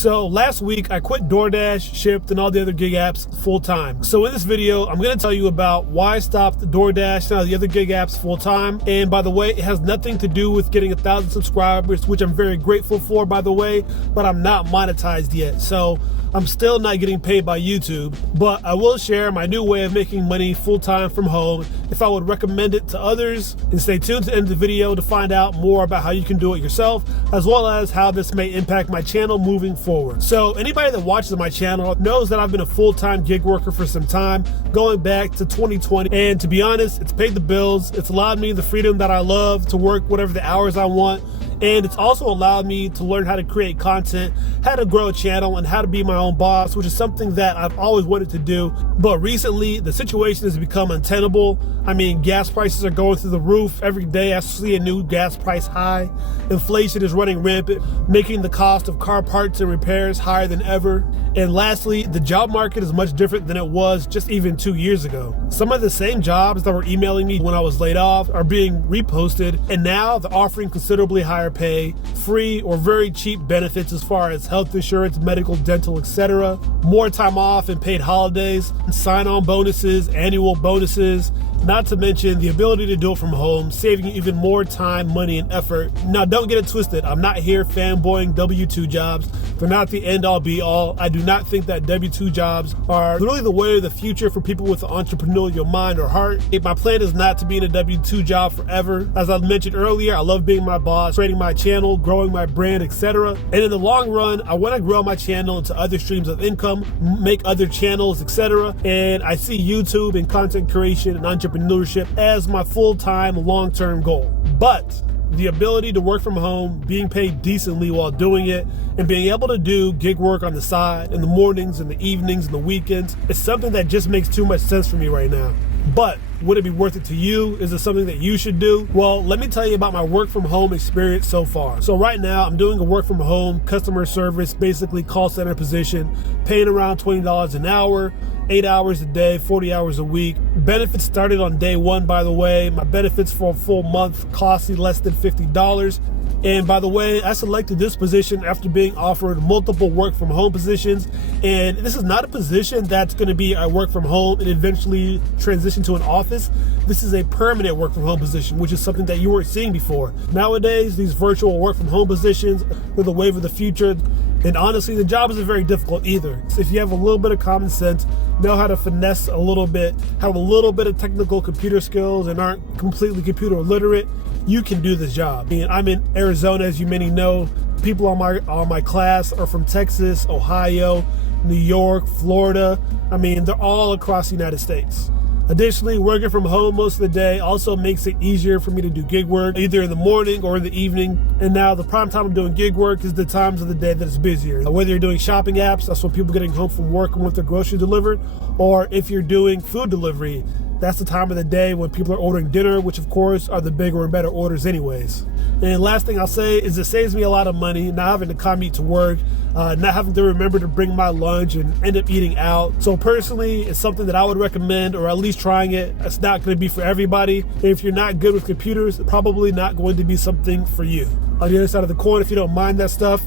So last week I quit DoorDash, Shipt, and all the other gig apps full time. So in this video, I'm going to tell you about why I stopped DoorDash and all the other gig apps full time. And by the way, it has nothing to do with getting 1,000 subscribers, which I'm very grateful for, by the way, but I'm not monetized yet. So I'm still not getting paid by YouTube, but I will share my new way of making money full-time from home, if I would recommend it to others. And stay tuned to the end of the video to find out more about how you can do it yourself, as well as how this may impact my channel moving forward. So anybody that watches my channel knows that I've been a full-time gig worker for some time, going back to 2020. And to be honest, it's paid the bills. It's allowed me the freedom that I love to work whatever the hours I want. And it's also allowed me to learn how to create content, how to grow a channel, and how to be my own boss, which is something that I've always wanted to do. But recently, the situation has become untenable. I mean, gas prices are going through the roof. Every day I see a new gas price high. Inflation is running rampant, making the cost of car parts and repairs higher than ever. And lastly, the job market is much different than it was just even 2 years ago. Some of the same jobs that were emailing me when I was laid off are being reposted, and now they're offering considerably higher pay, free or very cheap benefits as far as health insurance, medical, dental, etc., more time off and paid holidays, sign-on bonuses, annual bonuses, not to mention the ability to do it from home, saving you even more time, money, and effort. Now, don't get it twisted. I'm not here fanboying W-2 jobs. They're not the end-all, be-all. I do not think that W-2 jobs are really the way of the future for people with an entrepreneurial mind or heart. My plan is not to be in a W-2 job forever. As I mentioned earlier, I love being my boss, creating my channel, growing my brand, etc. And in the long run, I want to grow my channel into other streams of income, make other channels, etc. And I see YouTube and content creation and entrepreneurship as my full-time, long-term goal. But the ability to work from home, being paid decently while doing it, and being able to do gig work on the side in the mornings and the evenings and the weekends is something that just makes too much sense for me right now. But would it be worth it to you? Is it something that you should do? Well, let me tell you about my work from home experience so far. So right now I'm doing a work from home customer service, basically call center position, paying around $20 an hour, 8 hours a day, 40 hours a week. Benefits started on day one, by the way. My benefits for a full month cost me less than $50. And by the way, I selected this position after being offered multiple work from home positions. And this is not a position that's going to be a work from home and eventually transition to an office. This is a permanent work from home position, which is something that you weren't seeing before. Nowadays, these virtual work from home positions are the wave of the future. And honestly, the job isn't very difficult either. So if you have a little bit of common sense, know how to finesse a little bit, have a little bit of technical computer skills, and aren't completely computer illiterate, you can do this job. I mean, I'm in Arizona, as you many know. People on my class are from Texas, Ohio, New York, Florida. I mean, they're all across the United States. Additionally, working from home most of the day also makes it easier for me to do gig work, either in the morning or in the evening. And now the prime time I'm doing gig work is the times of the day that it's busier. Whether you're doing shopping apps, that's when people are getting home from work and want their groceries delivered, or if you're doing food delivery, that's the time of the day when people are ordering dinner, which of course are the bigger and better orders anyways. And last thing I'll say is it saves me a lot of money not having to commute to work, not having to remember to bring my lunch and end up eating out. So personally, it's something that I would recommend, or at least trying it. It's not going to be for everybody. If you're not good with computers, it's probably not going to be something for you. On the other side of the coin, if you don't mind that stuff,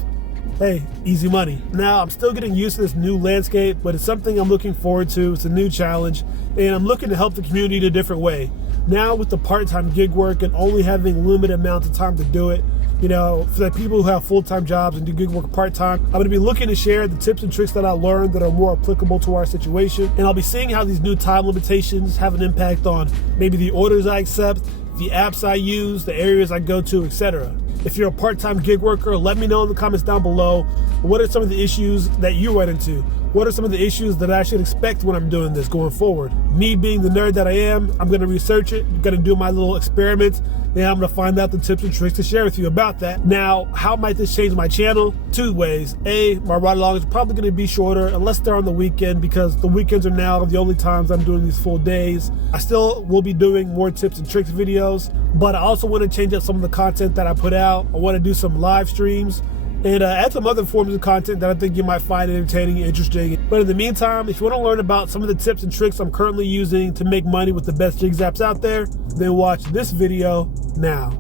hey, easy money. Now, I'm still getting used to this new landscape, but it's something I'm looking forward to. It's a new challenge, and I'm looking to help the community in a different way. Now, with the part-time gig work and only having limited amounts of time to do it, you know, for the people who have full-time jobs and do gig work part-time, I'm going to be looking to share the tips and tricks that I learned that are more applicable to our situation. And I'll be seeing how these new time limitations have an impact on maybe the orders I accept, the apps I use, the areas I go to, etc. If you're a part-time gig worker, let me know in the comments down below. What are some of the issues that you run into? What are some of the issues that I should expect when I'm doing this going forward? Me being the nerd that I am, I'm going to research it. I'm going to do my little experiments, and I'm going to find out the tips and tricks to share with you about that. Now, how might this change my channel? Two ways. A, my ride-along is probably going to be shorter unless they're on the weekend, because the weekends are now the only times I'm doing these full days. I still will be doing more tips and tricks videos, but I also want to change up some of the content that I put out. I want to do some live streams and add some other forms of content that I think you might find entertaining and interesting. But in the meantime, if you want to learn about some of the tips and tricks I'm currently using to make money with the best gigs apps out there, then watch this video now.